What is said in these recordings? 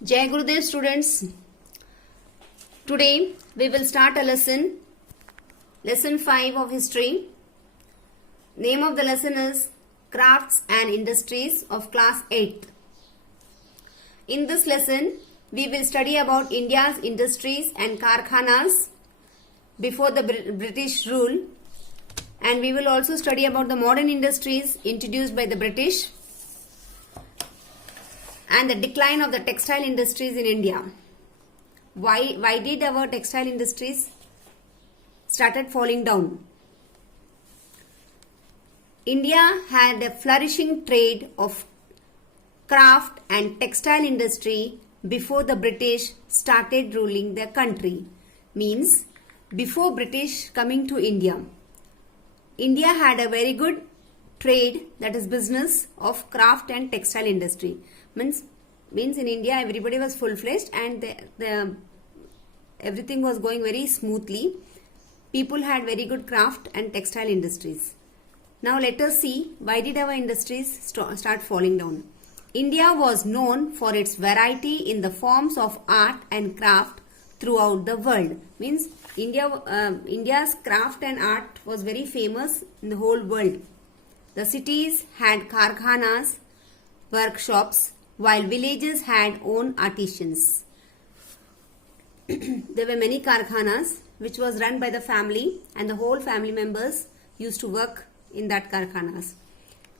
Jai Gurudev students. Today we will start a lesson 5 of history. Name of the lesson is Crafts and Industries of class 8th. In this lesson we will study about India's industries and karkhanas before the British rule, and we will also study about the modern industries introduced by the British and the decline of the textile industries in India. Why did our textile industries started falling down? India had a flourishing trade of craft and textile industry before the British started ruling the country. Means before British coming to India, India had a very good trade, that is business of craft and textile industry. Means in India everybody was full-fledged and everything was going very smoothly. People had very good craft and textile industries. Now let us see why did our industries start falling down. India was known for its variety in the forms of art and craft throughout the world. Means India's craft and art was very famous in the whole world. The cities had karkhanas, workshops, while villages had own artisans. There were many karkhanas which was run by the family, and the whole family members used to work in that karkhanas.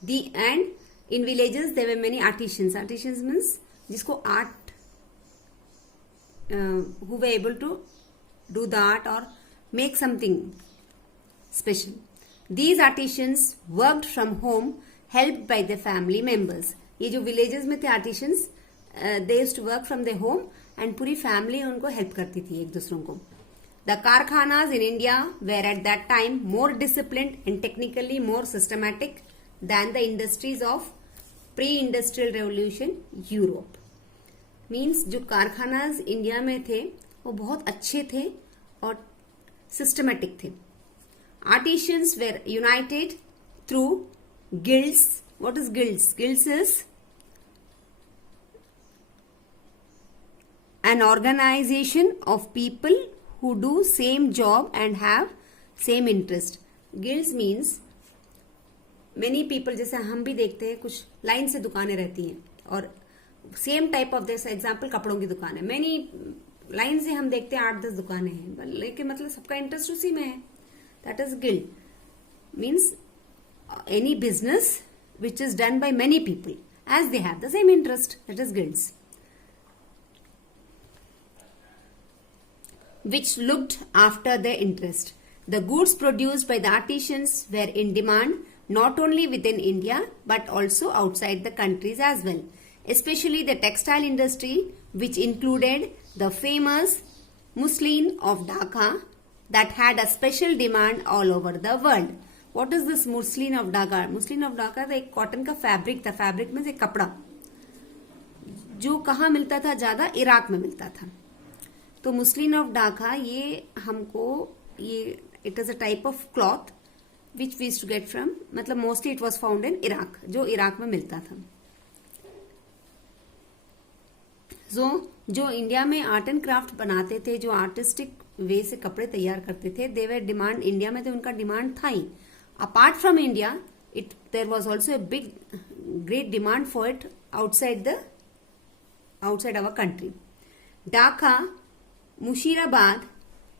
And in villages there were many artisans. Artisans means जिसको art who were able to do the art or make something special. These artisans worked from home, helped by the family members. ये जो villages में थे artisans, they used to work from their home and पूरी family उनको help करती थी एक दूसरों को. The karkhanas in India were at that time more disciplined and technically more systematic than the industries of pre-industrial revolution Europe. Means जो कारखानाज India में थे वो बहुत अच्छे थे और systematic थे. Artisans were united through guilds. What is guilds? Guilds is an organization of people who do same job and have same interest. Guilds means many people, जैसे हम भी देखते हैं कुछ लाइन से दुकानें रहती हैं और सेम टाइप ऑफ जैसे एग्जाम्पल कपड़ों की दुकान है, मैनी लाइन से हम देखते हैं 8-10 दुकानें हैं, लेकिन मतलब सबका इंटरेस्ट उसी में है. That is guild. Means any business which is done by many people as they have the same interest, that is guilds, which looked after their interest. The goods produced by the artisans were in demand not only within India but also outside the countries as well, especially the textile industry, which included the famous muslin of Dhaka that had a special demand all over the world. What is this muslin of Dhaka? Muslin of Dhaka था एक cotton का fabric था. Fabric में से कपड़ा जो कहाँ मिलता था ज्यादा, इराक में मिलता था. तो मुस्लिन ऑफ ढाका ये हमको ये it is a type of cloth which we used to get from, मतलब mostly it was found in Iraq, जो इराक में मिलता था. जो इंडिया में आर्ट एंड क्राफ्ट बनाते थे, जो आर्टिस्टिक वे से कपड़े तैयार करते थे, दे वर डिमांड इंडिया में, तो उनका डिमांड था ही. Apart from India, there was also a great demand for it outside our country. Dhaka, Mushirabad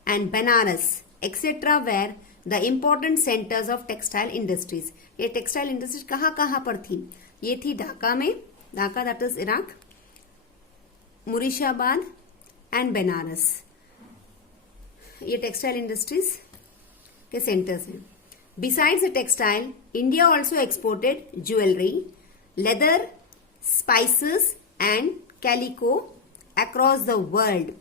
and Banaras, etc. were the important centers of textile industries. ये textile industries कहाँ पर थी? ये थी ढाका में, Dhaka that is Iraq, मुरीशाबाद and Banaras. ये textile industries के centers हैं. Besides the textile, India also exported jewelry, leather, spices and calico across the world.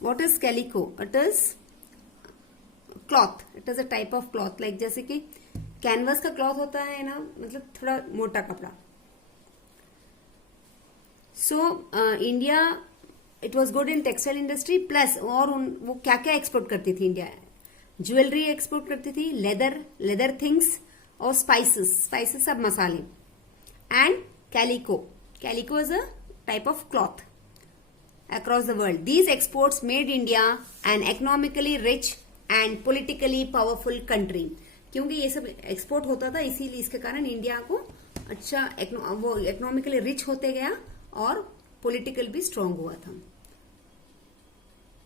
What is calico? It is cloth. It is a type of cloth. Like जैसे कि canvas का cloth होता है ना, मतलब थोड़ा मोटा कपड़ा. So India, it was good in textile industry plus. और वो क्या क्या एक्सपोर्ट करती थी इंडिया? ज्वेलरी एक्सपोर्ट करती थी, लेदर थिंग्स और स्पाइसेस सब मसाले, and calico. Calico is a type of cloth across the world. These exports made India an economically rich and politically powerful country. क्योंकि ये सब एक्सपोर्ट होता था, इसीलिए इसके कारण इंडिया को अच्छा वो इकोनॉमिकली रिच होते गया और पॉलिटिकल भी स्ट्रांग हुआ था.